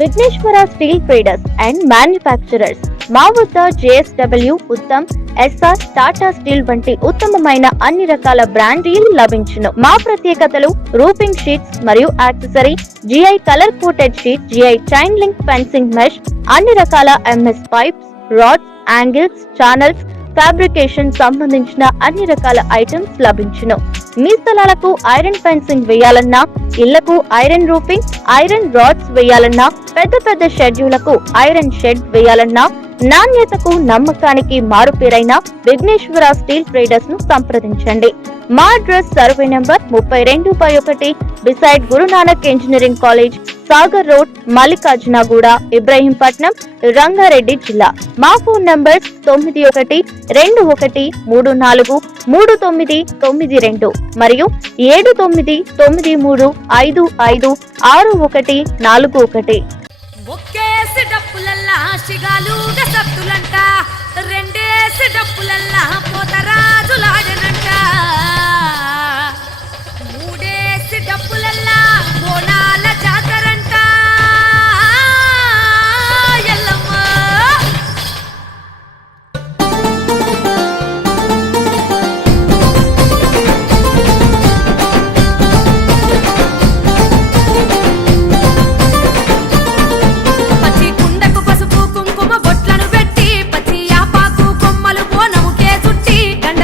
Vighneshwara steel traders and manufacturers. మా వద్ద JSW, Uttam, SR, Tata steel వంటి ఉత్తమమైన అన్ని రకాల బ్రాండ్ స్టీల్ లభించును. మా ప్రత్యేకతలు: రూఫింగ్ షీట్స్ మరియు accessory, GI colour coated sheet, GI chain link fencing mesh, అన్ని రకాల MS pipes, rods, angles, channels, fabrication సంబంధించిన అన్ని రకాల ఐటమ్స్ లభించును. మీ స్థలాలకు ఐరన్ ఫెన్సింగ్ వేయాలన్నా, ఇళ్లకు ఐరన్ రూఫింగ్, ఐరన్ రాడ్స్ వేయాలన్నా, పెద్ద షెడ్యూలకు ఐరన్ షెడ్ వేయాలన్నా, నాణ్యతకు నమ్మకానికి మారుపేరైన విఘ్నేశ్వర స్టీల్ ట్రేడర్స్ ను సంప్రదించండి. మా address survey number 32/1 beside Guru Nanak engineering college, Sagar road, Mallikarjunaguda, Ibrahimpatnam, Rangareddy జిల్లా. మా ఫోన్ నంబర్స్ 9112343992 మరియు 7993556141. ఒక్కేసి డప్పులల్లా శిగాలుగా సత్తులంట, రెండేసి డప్పులల్లా పోతరాజులాడనంట, మూడేసి డప్పులల్లా బోనాల జాతరంట. ఎల్లమ్మ కుండకు పసుపు కుంకుమ బొట్లను పెట్టి, పచ్చి ఆపాకు కొమ్మలు బోనముకే చుట్టి, గండ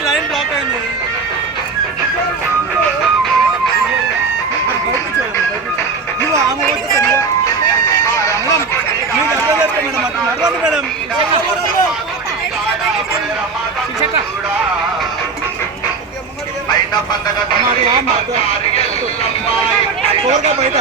లైన్ బ్లాక్ అయింది. నువ్వు ఆమె వస్తే మేడం మీకు అర్థం చేస్తా మేడం నడవండి మేడం. కోరగా బయట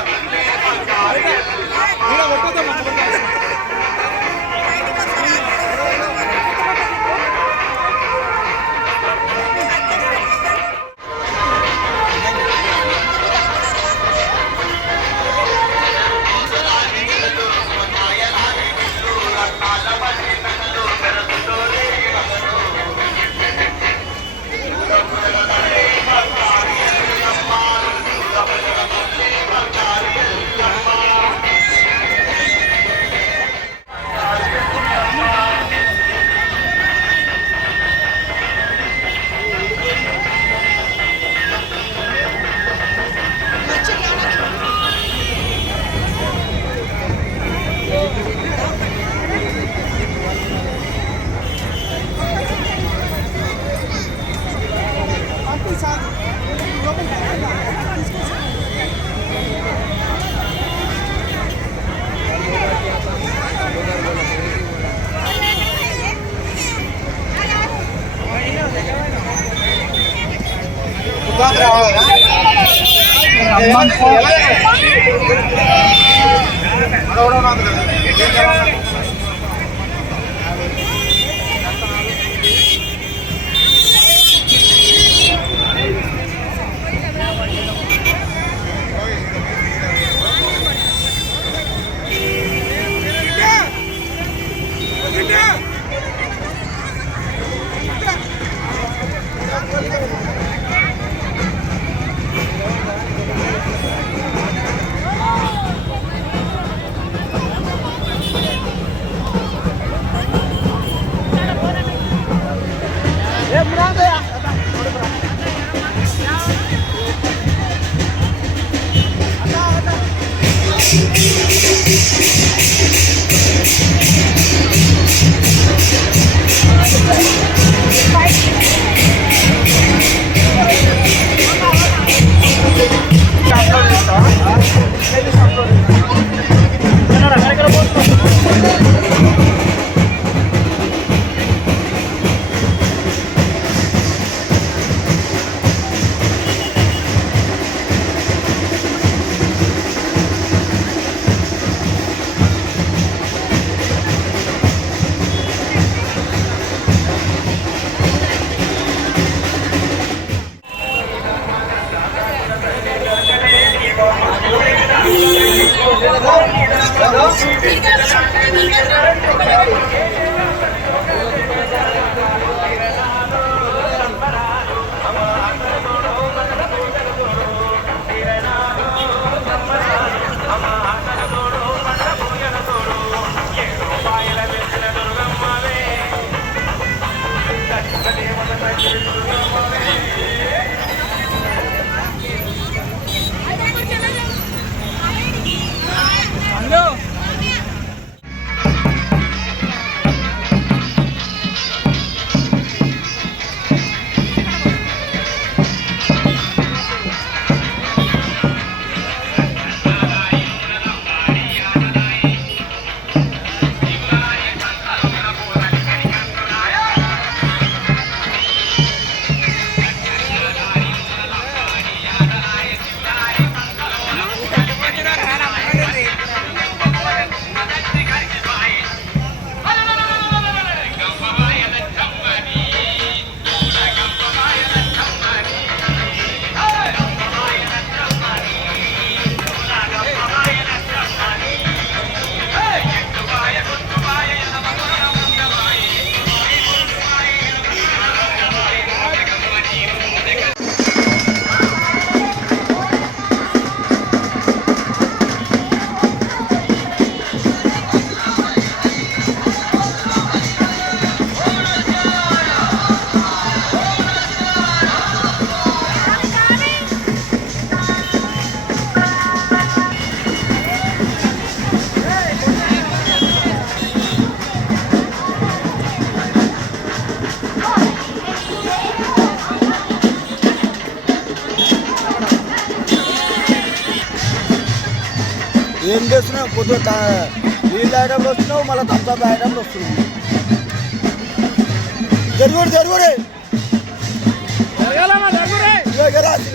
ఏం చేస్తున్నావు? పొద్దున నీళ్ళ ఐటమ్లు వస్తున్నావు, మళ్ళీ థమ్స్అప్ ఐటమ్లు వస్తున్నావు. జరుగురు జరుగురే జరగాలి జరగాలి.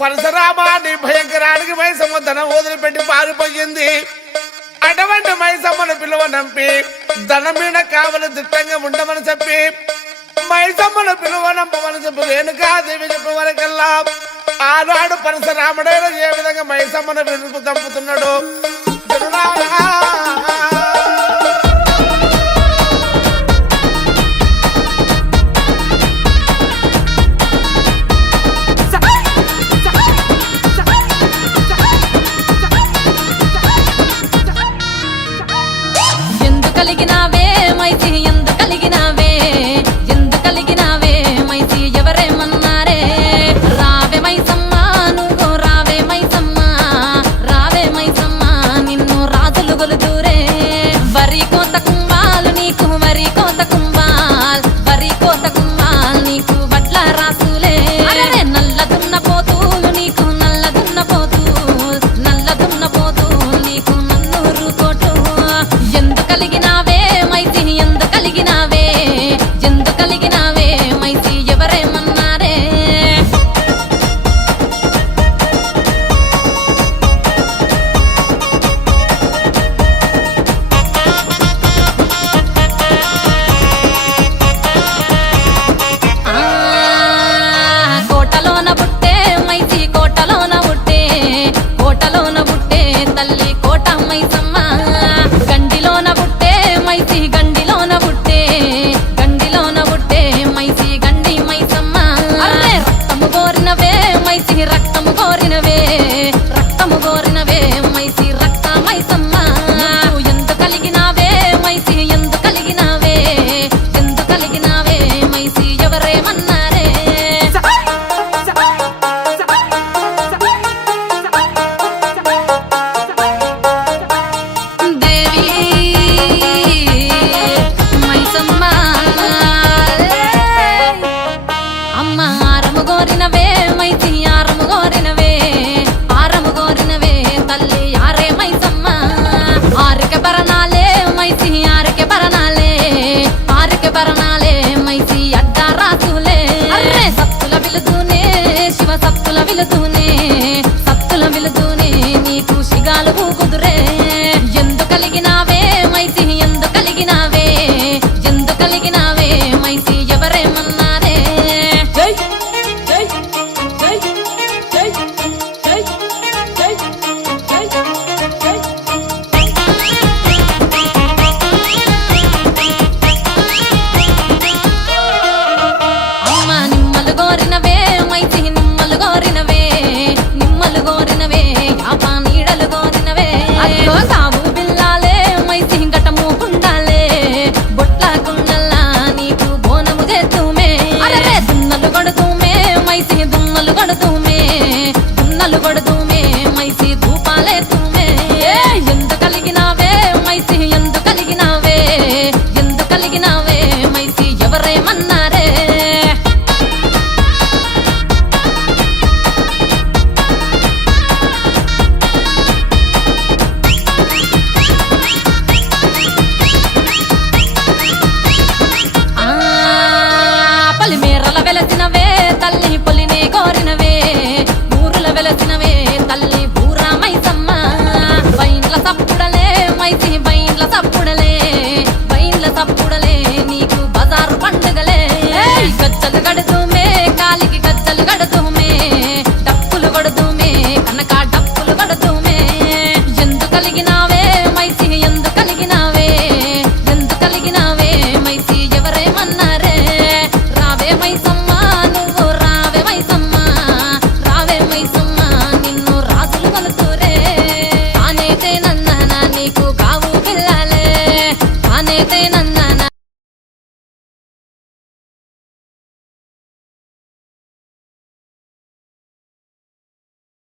పరశురామాన్ని భయంకరానికి మైసమ్మ ధనం వదిలిపెట్టి పారిపోయింది. అటువంటి మైసమ్మను పిలువనంపి ధనమీన కావలి దిట్టంగా ఉండమని చెప్పి మైసమ్మను పిలువనంపమని చెప్పి రేణుకాదేవి చెప్పే వరకల్లా ఆనాడు పరశురాముడైన ఏ విధంగా మైసమ్మను పిలుపు చంపుతున్నాడు. కలిగినావే మైసి ఎందు కలిగినావే ఎందు కలిగినావే మైసి ఎవరేమన్నారే రావే మైసమ్మ నువ్వు రావే మైసమ్మ రావే మైసమ్మ నిన్ను రాజులు గొలుదూరే వరి కోత కుంభాలు నీకు వరి కోత కుంభాల్ వరి కోత కుంభాల్ నీకు వడ్ల రాసులే నల్ల దున్న పోతూలు నీకు నల్ల దున్న పోతూల్ నల్ల దున్న పోతూల్ నీకు నన్నూరు కోటు ఎందు కలిగినావే మైసి ఎందు కలిగినావే ఎందు కలిగినావే మైసి ఎవరేమన్నారే కోటలోన బుట్టే మైసి కోటలోన బుట్టే కోటలోన బుట్టే తల్లి కోట మైసమ్మ గండిలోన బుట్టే మైసి గండిలోన బుట్టే గండిలోన బుట్టే మైసి గండి మైసమ్మ రక్తము కోరినవే మైసి రక్తము కోరినవే రక్తము కోరినవే మైసి రక్త మైసమ్మ ఎందు కలిగినావే మైసి ఎందు కలిగినావే ఎందు కలిగినావే మైసి ఎవరేమన్నారే దేవి మైసమ్మ అమ్మ ఆరము గోరినవే మైసి ఆరము గోరినవే ఆరము గోరినవే తల్లి ఆరే మైసమ్మ ఆరిక బరణాలే మైసి ఆరిక బరణాలే ఆరిక బరణాలే మైసి అడ్డ రాసులే సత్తుల విలుతూనే శివ సత్తుల విలుతూనే